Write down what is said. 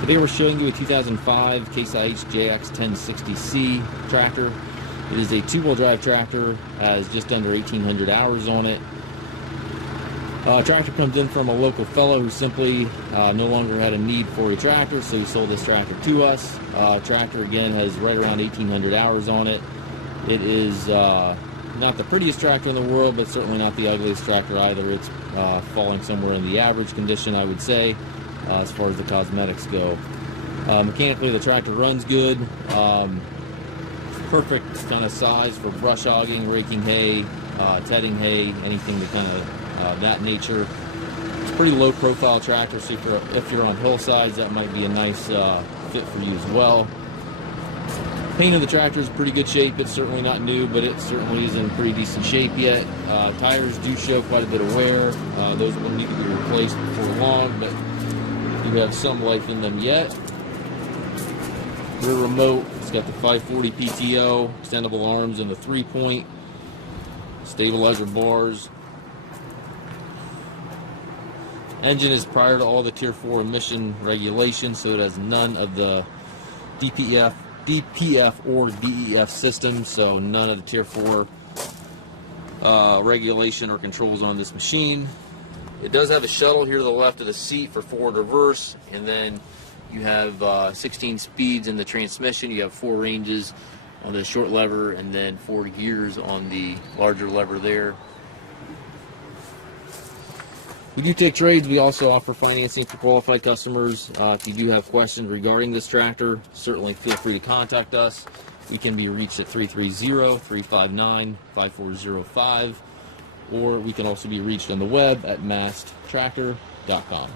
Today we're showing you a 2005 Case IH JX1060C tractor. It is a two-wheel drive tractor, has just under 1,800 hours on it. Tractor comes in from a local fellow who simply no longer had a need for a tractor, so he sold this tractor to us. Tractor again has right around 1,800 hours on it. It is not the prettiest tractor in the world, but certainly not the ugliest tractor either. It's falling somewhere in the average condition, I would say, as far as the cosmetics go. Mechanically, the tractor runs good. Perfect kind of size for brush hogging, raking hay, tedding hay, anything that kind of that nature. It's a pretty low profile tractor, so if you're on hillsides, that might be a nice fit for you as well. Paint of the tractor is in pretty good shape. It's certainly not new, but it certainly is in pretty decent shape yet. Tires do show quite a bit of wear. Those will need to be replaced before long, but do have some life in them yet. Rear remote, it's got the 540 PTO, extendable arms, and the 3-point stabilizer bars. Engine is prior to all the Tier 4 emission regulations, so it has none of the DPF or DEF systems, so none of the Tier 4 regulation or controls on this machine. It does have a shuttle here to the left of the seat for forward reverse, and then you have 16 speeds in the transmission. You have 4 ranges on the short lever and then 4 gears on the larger lever there. We do take trades. We also offer financing for qualified customers. If you do have questions regarding this tractor, certainly feel free to contact us. We can be reached at 330-359-5405, or we can also be reached on the web at maskedtractor.com.